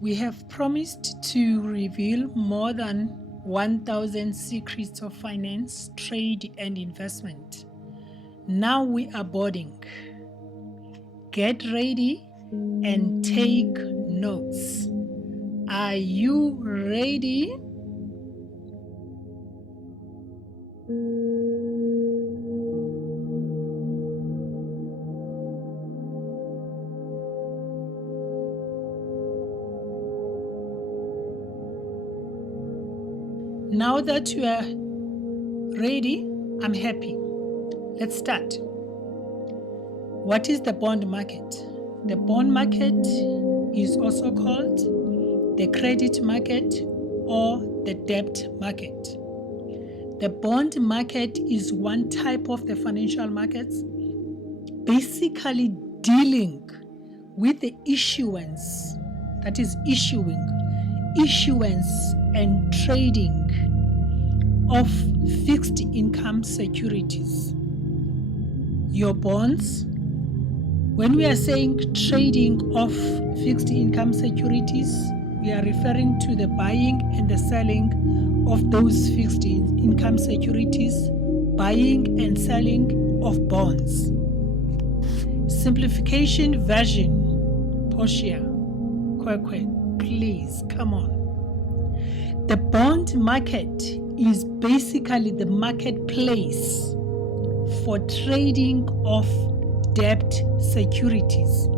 We have promised to reveal more than 1,000 secrets of finance, trade, and investment. Now we are boarding. Get ready and take notes. Are you ready? Now that you are ready, I'm happy. Let's start. What is the bond market? The bond market is also called the credit market or the debt market. The bond market is one type of the financial markets, basically dealing with the issuance, that is issuance and trading of fixed income securities. Your bonds, when we are saying trading of fixed income securities, we are referring to the buying and the selling of those fixed income securities, buying and selling of bonds. Simplification version, Portia, Kwekwe, please, come on. The bond market is basically the marketplace for trading of debt securities.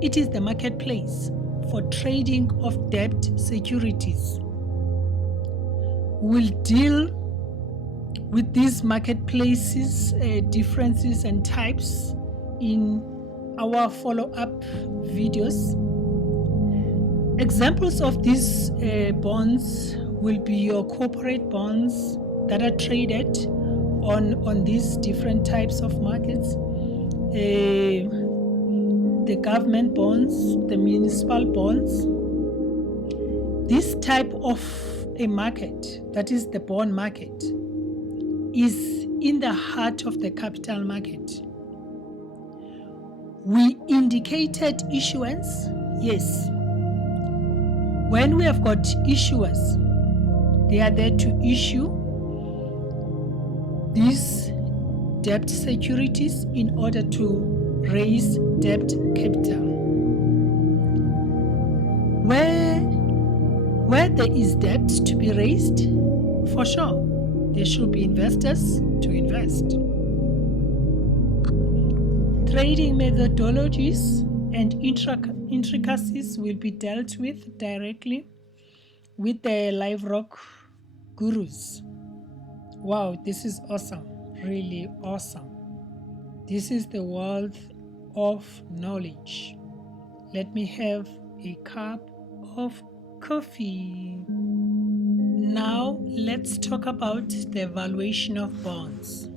It is the marketplace for trading of debt securities. We'll deal with these marketplaces, differences and types in our follow-up videos. Examples of these bonds will be your corporate bonds that are traded on these different types of markets. The government bonds, the municipal bonds. This type of a market, that is the bond market, is in the heart of the capital market. We indicated issuance, yes. When we have got issuers, they are there to issue these debt securities in order to raise debt capital. Where there is debt to be raised, for sure, there should be investors to invest. Trading methodologies and intricacies will be dealt with directly with the Liveroc Gurus. Wow, this is awesome, really awesome. This is the wealth of knowledge. Let me have a cup of coffee. Now let's talk about the valuation of bonds.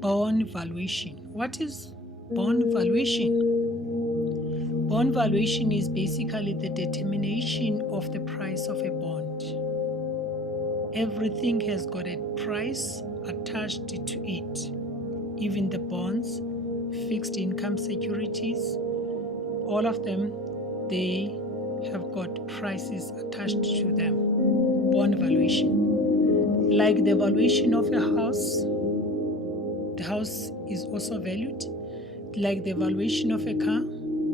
Bond valuation. What is bond valuation? Bond valuation is basically the determination of the price of a bond. Everything has got a price attached to it. Even the bonds, fixed income securities, all of them, they have got prices attached to them. Bond valuation. Like the valuation of a house, the house is also valued. Like the valuation of a car,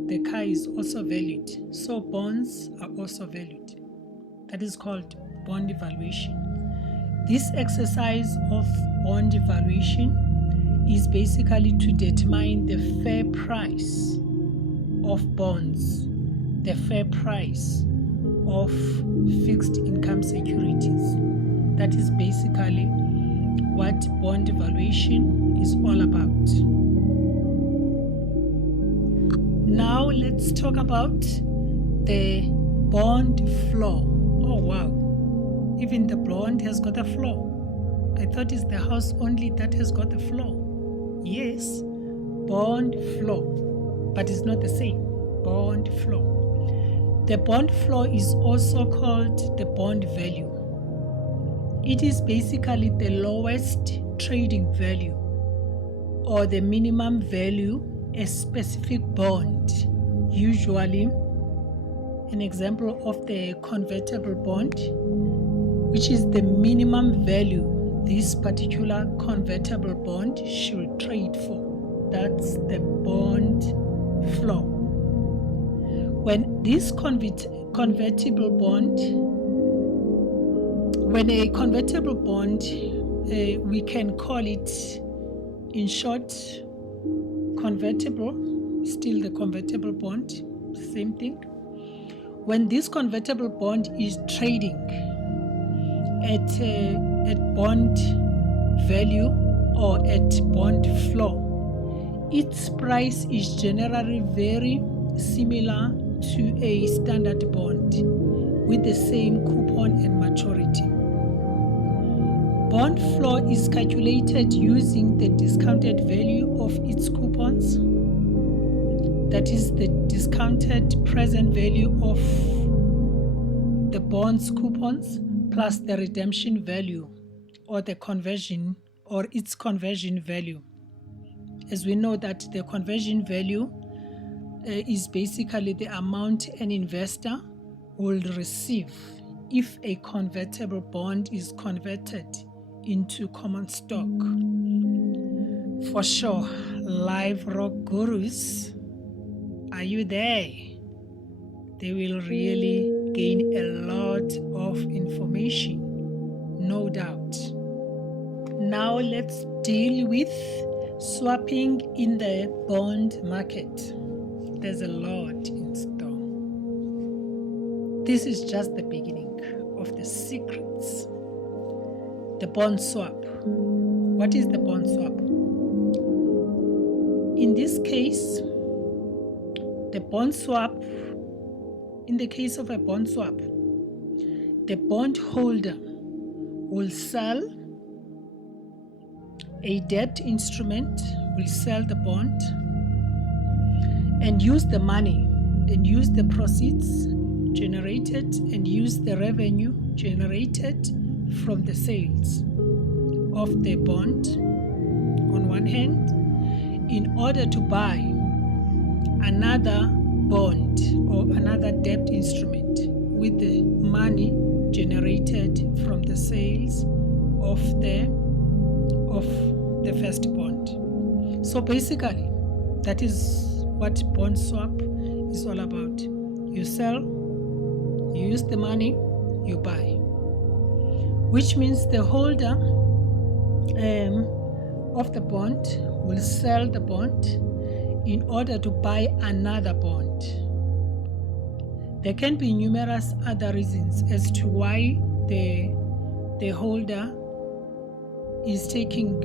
the car is also valued. So bonds are also valued. That is called bond valuation. This exercise of bond valuation is basically to determine the fair price of bonds, the fair price of fixed income securities. That is basically what bond valuation is all about. Now let's talk about the bond floor. Oh wow, even the bond has got a floor. I thought it's the house only that has got a floor. Yes, bond floor, but it's not the same. Bond floor. The bond floor is also called the bond value. It is basically the lowest trading value or the minimum value a specific bond, usually an example of the convertible bond, which is the minimum value this particular convertible bond should trade for. That's the bond floor. When this convertible bond, when a convertible bond, we can call it in short convertible, still the convertible bond, same thing. When this convertible bond is trading at bond value or at bond floor, its price is generally very similar to a standard bond with the same coupon and maturity. Bond floor is calculated using the discounted value of its coupons, that is the discounted present value of the bond's coupons plus the redemption value or the conversion or its conversion value. As we know that the conversion value is basically the amount an investor will receive if a convertible bond is converted into common stock. For sure, Liveroc Gurus, are you there? They will really gain a lot of information, no doubt. Now let's deal with swapping in the bond market. There's a lot in store. This is just the beginning of the secrets. The bond swap. What is the bond swap? In this case, the bond swap, in the case of a bond swap, the bondholder will sell a debt instrument, will sell the bond and use the money and use the proceeds generated and use the revenue generated from the sales of the bond on one hand in order to buy another bond or another debt instrument with the money generated from the sales of the first bond. So basically, that is what bond swap is all about. You sell, you use the money, you buy, which means the holder of the bond will sell the bond in order to buy another bond. There can be numerous other reasons as to why the holder is taking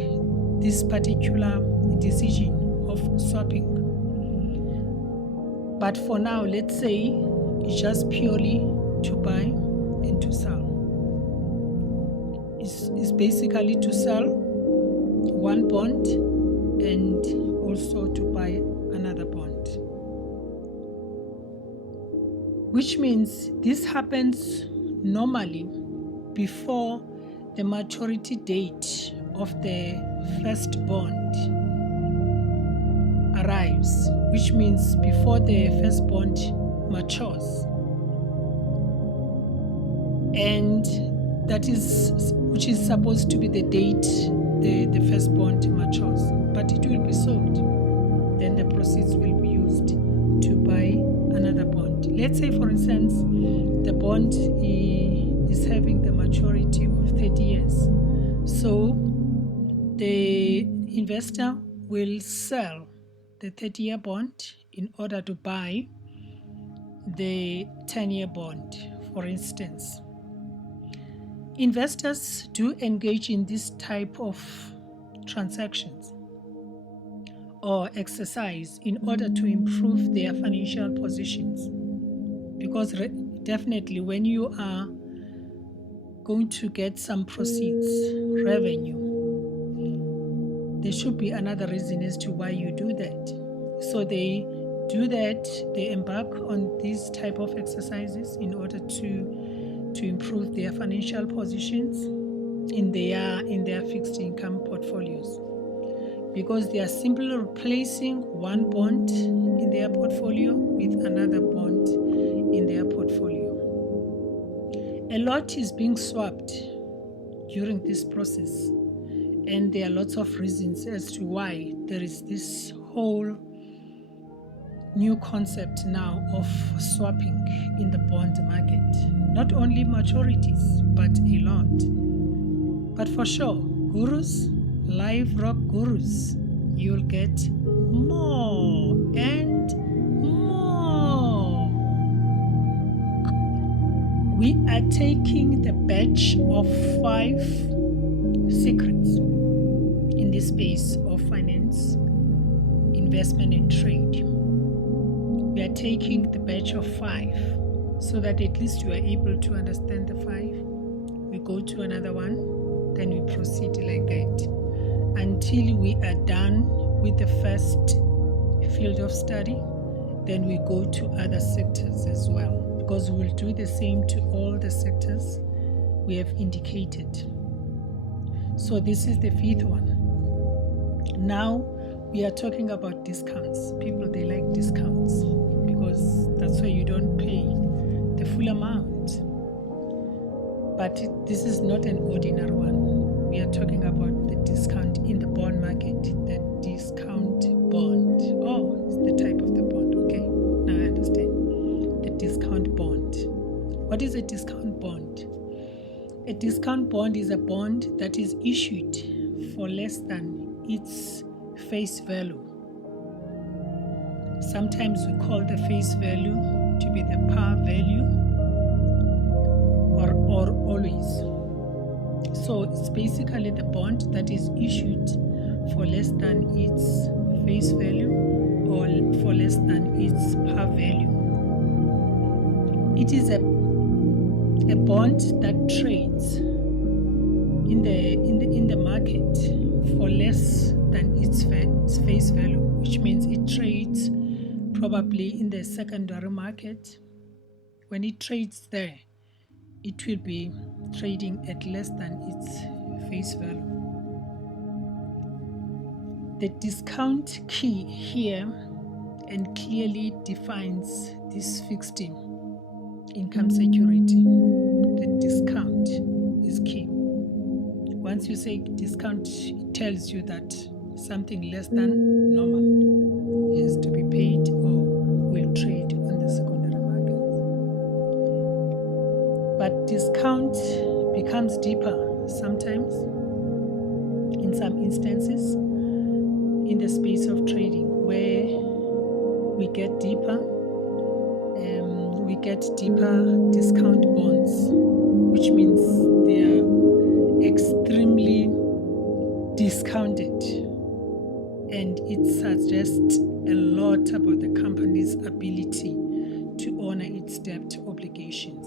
this particular decision of swapping. But for now, let's say it's just purely to buy and to sell. It's basically to sell one bond and also to buy another bond. Which means this happens normally before the maturity date of the first bond arrives, which means before the first bond matures. And that is, which is supposed to be the date the first bond matures, but it will be sold. Then the proceeds will be used to buy another bond. Let's say, for instance, the bond is having the maturity of 30 years. So the investor will sell the 30-year bond in order to buy the 10-year bond, for instance. Investors do engage in this type of transactions or exercise in order to improve their financial positions, because definitely when you are going to get some proceeds, revenue, there should be another reason as to why you do that. So they do that, they embark on these type of exercises in order to improve their financial positions in their fixed income portfolios, because they are simply replacing one bond in their portfolio with another bond in their portfolio. A lot is being swapped during this process, and there are lots of reasons as to why there is this whole new concept now of swapping in the bond market. Not only maturities, but a lot. But for sure, gurus, Liveroc gurus, you'll get more and more. We are taking the batch of 5 secrets in the space of finance, investment, and trade. We are taking the batch of 5 so that at least you are able to understand the 5. We go to another one, then we proceed like that until we are done with the first field of study. Then we go to other sectors as well, because we will do the same to all the sectors we have indicated. So this is the 5th one. Now we are talking about discounts. People, they like discounts because that's why you don't pay the full amount. But this is not an ordinary one. We are talking about the discount in the bond market, the discount bond. Oh, it's the type of the bond. Okay, now I understand. The discount bond. What is a discount bond? A discount bond is a bond that is issued for less than its face value. Sometimes we call the face value to be the par value, or always. So it's basically the bond that is issued for less than its face value or for less than its par value. It is a bond that trades in the market for less than its face value, which means it trades probably in the secondary market. When it trades there, it will be trading at less than its face value. The discount key here and clearly defines this fixed income security. The discount is key. Once you say discount, it tells you that something less than normal is to be paid or will trade on the secondary market. But discount becomes deeper sometimes, in some instances, in the space of trading, where we get deeper discount bonds, which means they are extremely discounted, and it suggests a lot about the company's ability to honor its debt obligations.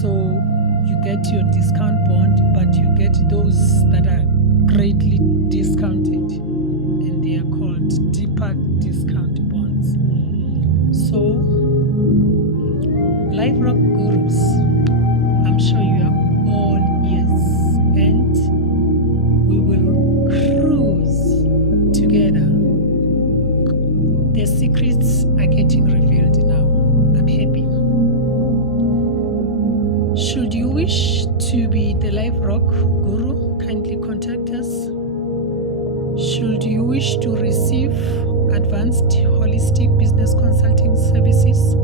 So you get your discount bond, but you get those that are greatly discounted, and they are called deeper discount bonds. So Liveroc Gurus, I'm sure you are all ears, and we will cruise together. The secrets are getting revealed now. I'm happy. Should you wish to be the Liveroc Guru, kindly contact us. Should you wish to receive advanced holistic business consulting services,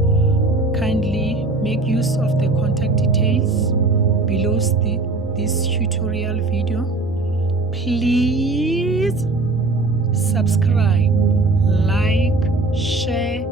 kindly make use of the contact details below this tutorial video. Please subscribe, like, share,